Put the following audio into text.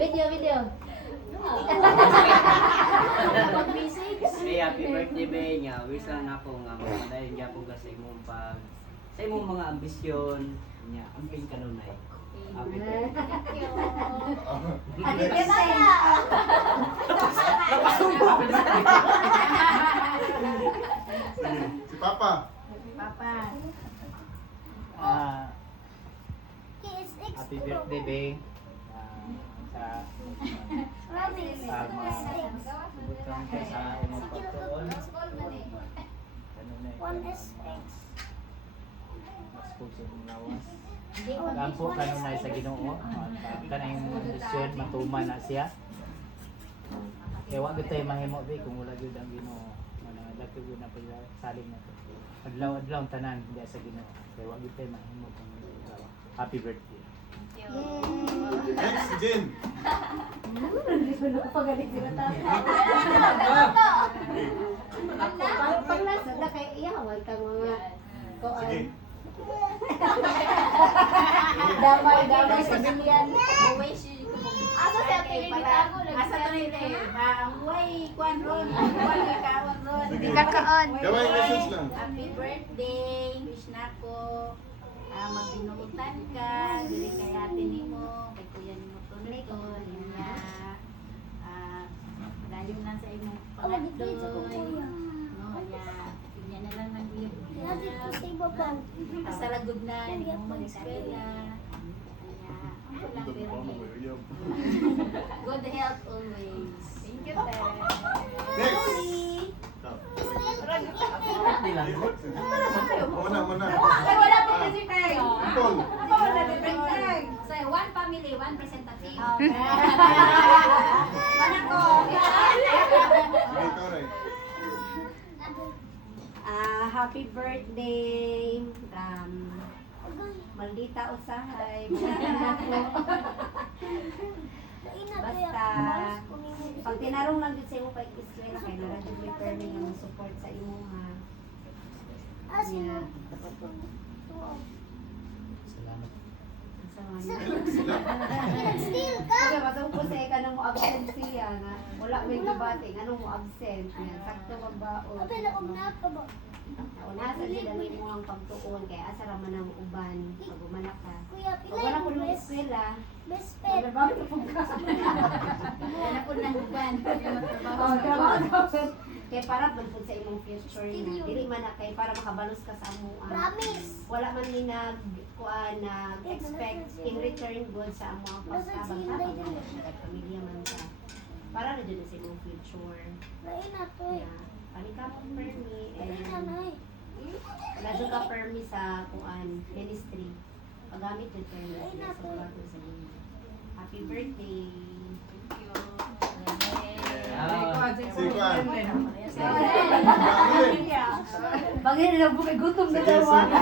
Video. Say happy birthday ba niya. Wish lang ako nga mapadayon niya po sa imong sa imong mga ambisyon niya. Amping kanunay. Happy birthday. Happy birthday. Si Papa. Papa. Happy birthday, Beng. Sa butang ka sa imong pagtuon. Ano na mas puso ng lawas. Kampo kanunay sa Ginoo. Kanang misyon matuman na siya. Kaya wag tayo mahimo be kung wala gyud ang Ginoo. Manadako gyud na saling nato. Adlaw-adlaw tanan diya sa Ginoo. Kaya wag tayo mahimo kung wala. Happy birthday. Next, si Jen. Pagalit sila tayo. Paglasad na kay iyawag kang mga Sige. damay sa silian. Asa sa tiling bitago lagi sa tiling. Way kwan ron. Kwan kaon ron. Sige. Kakaon. Gawin message lang. Happy birthday. Wish nako magbinuutan ka, dili kay ate nimo, kay kuya nimo tulikon, niya. Layo na sa imong pangatloy. No, niya na lang nang biyog. Asa lagod na nimo mag-eskwela. Good health always. Thank you, Ate. Next. Birthday lang. Muna. Ay, wala pa kasi tayo. Paul. Wala pa kasi. So, one family, one representative. One ako. Sige, ikaw rin. Happy birthday. Maldita usahay. Basta, pag tinarong lang din sa imo pa ikiskwela, kaya naradyo may permi nga support sa imo ha. Yeah. Salamat. Kasi masumpo sa ika nang mo absent siya nga. Wala may kabating, anong mo absent. Yan, sakto magbaon. Una sa sila rin mo ang pagtuon, kaya asa raman ang uban, pag umanak ka. Pag wala ko nung eskwela, magbabago na pong ka. Wala po nang uban. Kaya para pagpud sa imong future na, dili man na kay para makabalos ka sa amuan. Wala man ni nag-expect in return good sa amuang pagkabang kay pamilya man ka. Para na dyan sa imong future. Yeah. Panika mo permi and lalo ka permi sa kuan ministry. Paggamit yung permi sa bago sa inyo. Happy birthday! Si Juan. Bagay na lang bukay gutom na Sige, daw. sige.